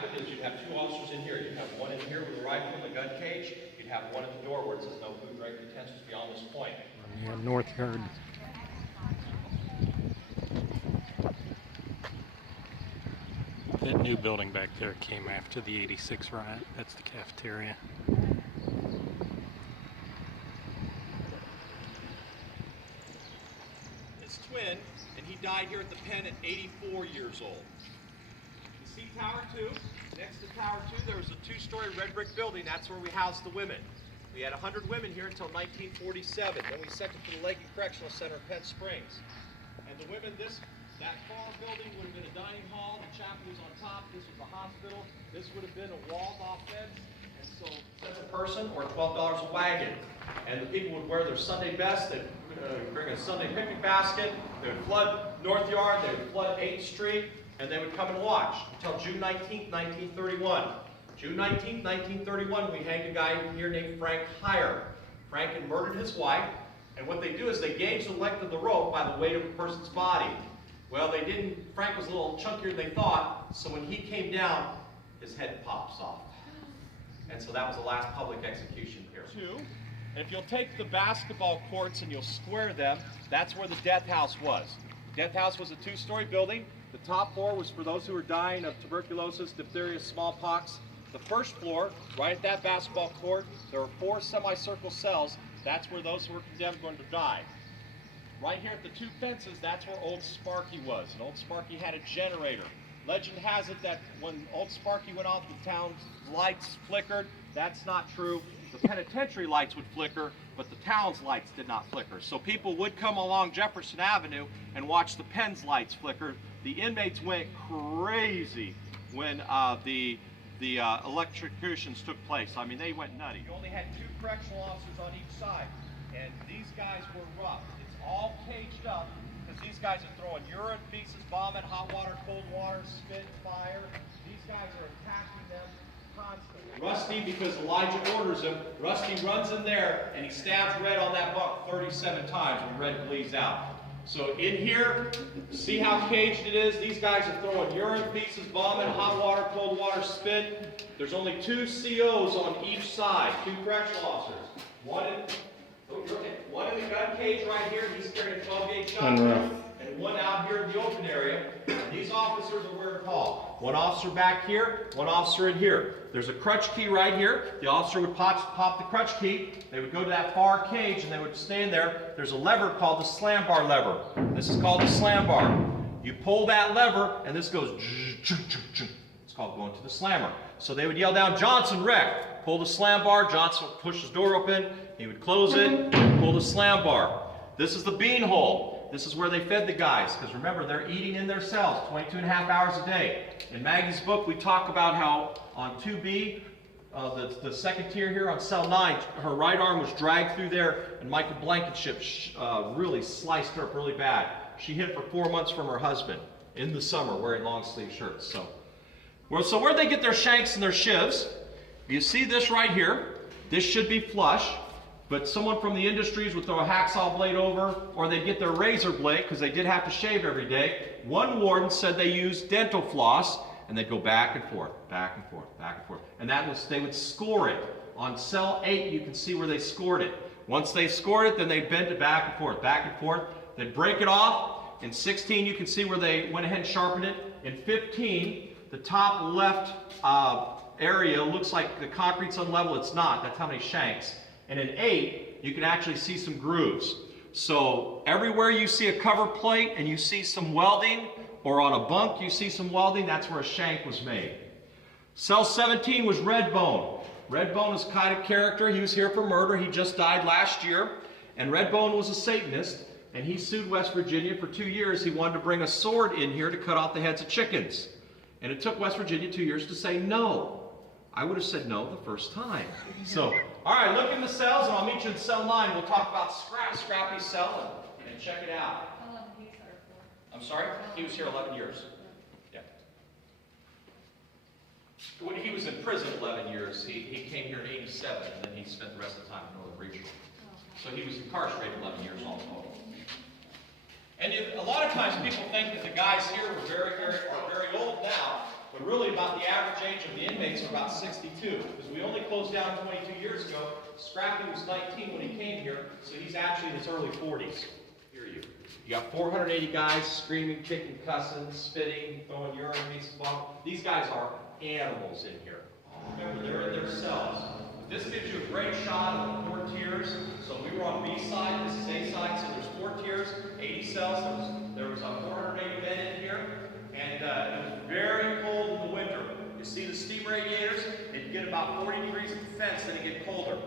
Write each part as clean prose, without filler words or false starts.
happened is you'd have two officers in here. You'd have one in here with a rifle in the gun cage. You'd have one at the door where it says no food, drink, utensils beyond this point. Yeah, north yard. That new building back there came after the '86 riot. That's the cafeteria. His twin, and he died here at the pen at 84 years old. You see Tower 2? Next to Tower 2, there was a two-story red brick building. That's where we housed the women. We had 100 women here until 1947. Then we sent them to the Lakey Correctional Center in Penn Springs. And the women, that far building would have been a dining hall. The chapel was on top. This was a hospital. This would have been a walled-off fence. And so, cents a person or $12 a wagon. And the people would wear their Sunday best. They'd bring a Sunday picnic basket. They would flood North Yard. They would flood 8th Street. And they would come and watch until June 19th, 1931. June 19th, 1931, we hanged a guy here named Frank Heyer. Frank had murdered his wife. And what they do is they gauge the length of the rope by the weight of a person's body. Well, they didn't. Frank was a little chunkier than they thought. So when he came down, his head pops off. And so that was the last public execution here. And if you'll take the basketball courts and you'll square them, that's where the death house was. The death house was a two-story building. The top floor was for those who were dying of tuberculosis, diphtheria, smallpox. The first floor, right at that basketball court, there were 4 semicircle cells. That's where those who were condemned were going to die. Right here at the 2 fences, that's where old Sparky was. And old Sparky had a generator. Legend has it that when old Sparky went off, the town's lights flickered. That's not true. The penitentiary lights would flicker, but the town's lights did not flicker. So people would come along Jefferson Avenue and watch the pen's lights flicker. The inmates went crazy when the electrocutions took place. I mean, they went nutty. You only had 2 correctional officers on each side, and these guys were rough. It's all caged up because these guys are throwing urine, feces, vomit, hot water, cold water, spit, fire. These guys are attacking them constantly. Rusty, because Elijah orders him, Rusty runs in there and he stabs Red on that buck 37 times when Red bleeds out. So in here, see how caged it is? These guys are throwing urine, feces, vomit, hot water, cold water, spit. There's only 2 COs on each side, 2 correctional officers. One in the gun cage right here, he's carrying a 12-gauge shotgun, and one out here in the open area. And these officers are wearing call. One officer back here, one officer in here. There's a crutch key right here. The officer would pop the crutch key. They would go to that far cage and they would stand there. There's a lever called the slam bar lever. This is called the slam bar. You pull that lever and this goes. It's called going to the slammer. So they would yell down, Johnson, wreck. Pull the slam bar. Johnson would push his door open. He would close it, pull the slam bar. This is the bean hole. This is where they fed the guys, because remember, they're eating in their cells 22.5 hours a day. In Maggie's book, we talk about how on 2B, the second tier here on cell 9, her right arm was dragged through there, and Michael Blankenship really sliced her up really bad. She hid for 4 months from her husband in the summer wearing long sleeve shirts. So where'd they get their shanks and their shivs? You see this right here. This should be flush. But someone from the industries would throw a hacksaw blade over, or they'd get their razor blade, because they did have to shave every day. One warden said they used dental floss, and they'd go back and forth, back and forth, back and forth. And they would score it. On cell 8, you can see where they scored it. Once they scored it, then they bent it back and forth, back and forth. They'd break it off. In 16, you can see where they went ahead and sharpened it. In 15, the top left area looks like the concrete's unlevel. It's not. That's how many shanks. And in 8, you can actually see some grooves. So everywhere you see a cover plate and you see some welding, or on a bunk you see some welding, that's where a shank was made. Cell 17 was Redbone. Redbone is kind of character. He was here for murder. He just died last year. And Redbone was a Satanist, and he sued West Virginia for 2 years. He wanted to bring a sword in here to cut off the heads of chickens. And it took West Virginia 2 years to say no. I would have said no the first time. So, all right, look in the cells, and I'll meet you in cell 9. We'll talk about Scrappy's cell and check it out. How long did he serve for? I'm sorry? He was here 11 years. Yeah. When he was in prison 11 years, he came here in 87, and then he spent the rest of the time in Northern Regional. So he was incarcerated 11 years all total. And a lot of times people think that the guys here are very old now. But really, about the average age of the inmates are about 62, because we only closed down 22 years ago. Scrappy was 19 when he came here, so he's actually in his early 40s. Here you. You got 480 guys screaming, kicking, cussing, spitting, throwing urine, these guys are animals in here. Remember, they're in their cells. This gives you a great shot of the 4 tiers. So we were on B side, this is A side, so there's 4 tiers, 80 cells. There was 480 men in here, and it was very cold in the winter. You see the steam radiators? It'd get about 40 degrees at the fence, then it'd get colder.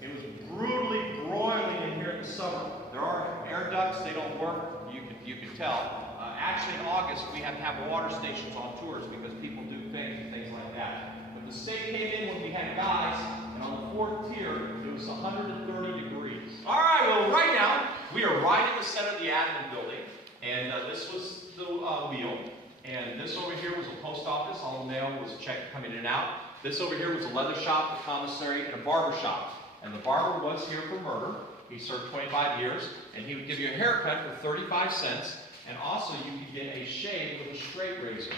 It was brutally broiling in here in the summer. There are air ducts, they don't work, you can tell. Actually in August, we have to have water stations on tours because people do things like that. But the state came in when we had guys, and on the 4th tier, it was 130 degrees. All right, well, right now, we are right in the center of the admin building, and this was the wheel, and this over here was a post office. All the mail was checked coming in and out. This over here was a leather shop, a commissary, and a barber shop. And the barber was here for murder. He served 25 years, and he would give you a haircut for 35 cents, and also you could get a shave with a straight razor.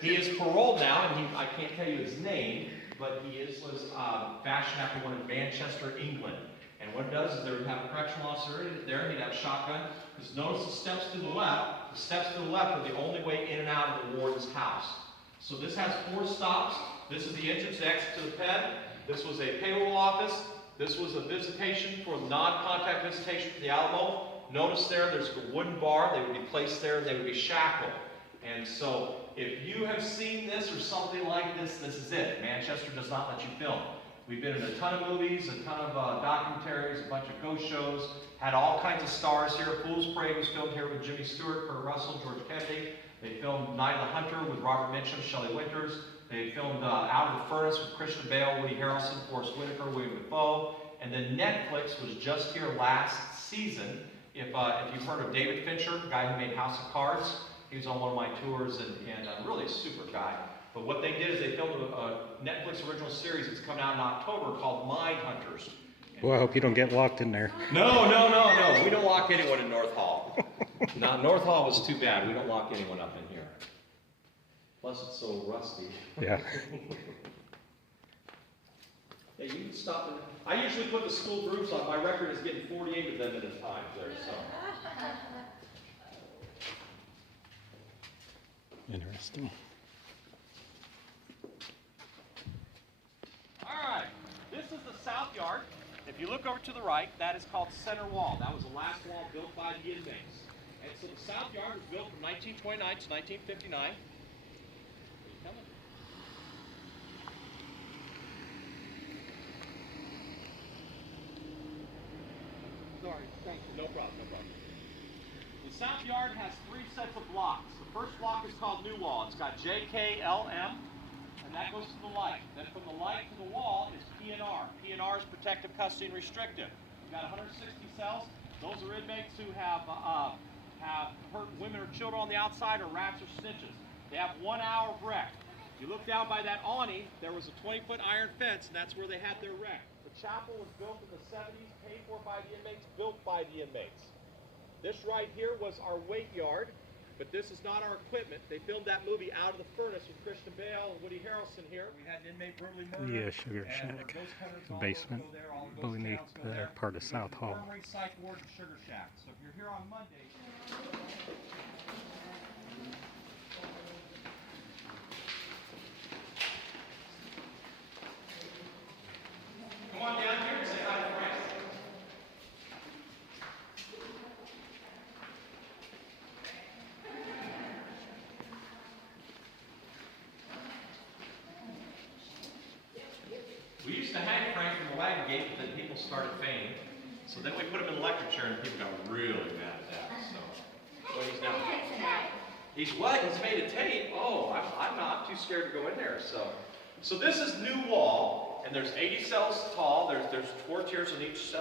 He is paroled now, and I can't tell you his name, but he was fashioned after one in Manchester, England. And what it does is they would have a correctional officer there, and he'd have a shotgun. Just notice the steps to the left. The steps to the left are the only way in and out of the warden's house. So this has 4 stops. This is the entrance and exit to the pen. This was a payroll office. This was a visitation for non-contact visitation for the Alamo. Notice there's a wooden bar. They would be placed there, and they would be shackled. And so if you have seen this or something like this, this is it. Manchester does not let you film. We've been in a ton of movies, a ton of documentaries, a bunch of ghost shows, had all kinds of stars here. Fool's Parade was filmed here with Jimmy Stewart, Kurt Russell, George Kennedy. They filmed Night of the Hunter with Robert Mitchum, Shelley Winters. They filmed Out of the Furnace with Christian Bale, Woody Harrelson, Forrest Whitaker, William Dafoe. And then Netflix was just here last season. If you've heard of David Fincher, the guy who made House of Cards, he was on one of my tours and really a super guy. But what they did is they filmed a Netflix original series that's coming out in October called Mind Hunters. Well, I hope you don't get locked in there. No. We don't lock anyone in North Hall. No, North Hall was too bad. We don't lock anyone up in here. Plus, it's so rusty. Yeah. Hey, you can stop it. I usually put the school groups on. My record is getting 48 of them at a time there, so. Interesting. All right, this is the south yard. If you look over to the right, that is called center wall. That was the last wall built by the inmates. And so the south yard was built from 1929 to 1959. Are you coming? Sorry, thank you. No problem. The south yard has 3 sets of blocks. The first block is called New Wall. It's got J, K, L, M. And that goes to the light. Then from the light to the wall is P&R. P&R is protective, custody, and restrictive. We've got 160 cells. Those are inmates who have hurt women or children on the outside, or rats or snitches. They have 1 hour of rec. You look down by that awning, there was a 20-foot iron fence, and that's where they had their rec. The chapel was built in the 70s, paid for by the inmates, built by the inmates. This right here was our weight yard. But this is not our equipment. They filmed that movie Out of the Furnace with Christian Bale and Woody Harrelson here. We had an inmate brutally murdered. Yeah, Sugar Shack. Basement beneath the part of South Hall. Infirmary, Psych Ward, and Sugar Shack. So if you're here on Monday... Come on down here and say hi to Frank. We used to hang Frank from the wagon gate, but then people started fainting. So then we put him in the electric chair, and people got really mad at that. So he's now. He's what? He's made a tape. Oh, I'm not too scared to go in there. So this is New Wall, and there's 80 cells tall. There's 4 tiers in each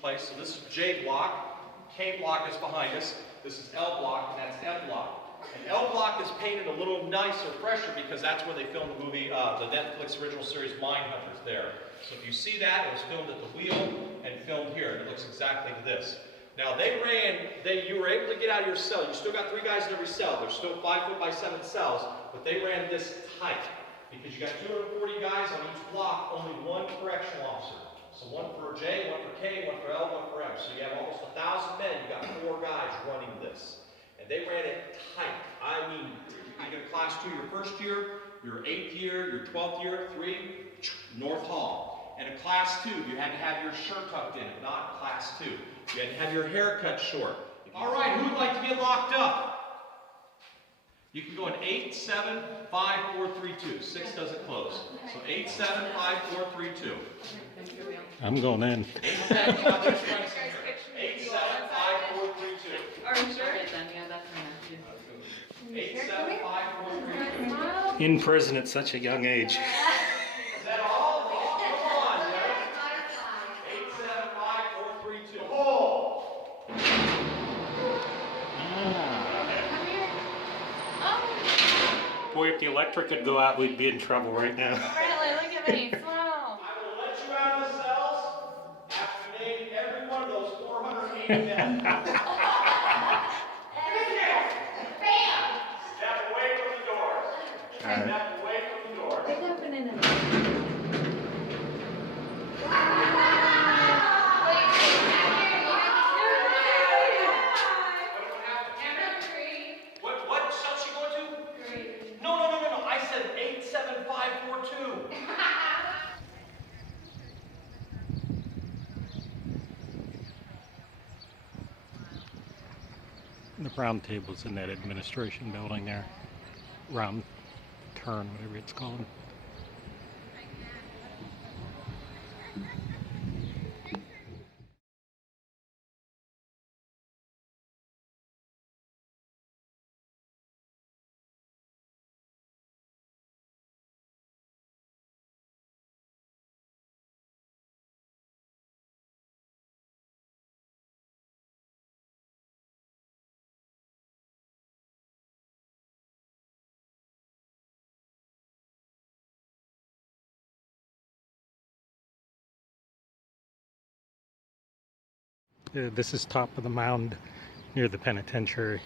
place. So this is J block. K block is behind us. This is L block, and that's M block. And L block is painted a little nicer, fresher, because that's where they filmed the movie, the Netflix original series Mind Hunters there. So if you see that, it was filmed at the wheel and filmed here, and it looks exactly to this. Now you were able to get out of your cell. You still got 3 guys in every cell. There's still 5 foot by 7 cells, but they ran this tight because you got 240 guys on each block, only one correctional officer. So one for J, one for K, one for L, one for M. So you have almost 1,000 men, you got 4 guys running this. And they ran it tight. I mean, you get a class 2 your first year, your 8th year, your 12th year, 3, North Hall. And a class 2, you had to have your shirt tucked in, not class 2. You had to have your hair cut short. All right, who'd like to get locked up? You can go in 8, 7, 5, 4, 3, 2. 6 doesn't close. So 8, 7, 5, 4, 3, 2. I'm going in. 8, 7, 5, 4, 3, 2. Are you sure? 8, 7, 5, 4, 3, 2. In prison at such a young age. Is that all? Come on, man. 8, 7, 5, 4, 3, 2. Oh! Boy, if the electric could go out, we'd be in trouble right now. Riley, look at me. Smile. I will let you out of the cells after you name every one of those 480 men. Step away from the door. Step away from the door. They've opened in a What cell she going to? No. I said 8, 7, 5, 4, 2. The round table's in that administration building there. Round turn, whatever it's called. This is top of the mound near the penitentiary.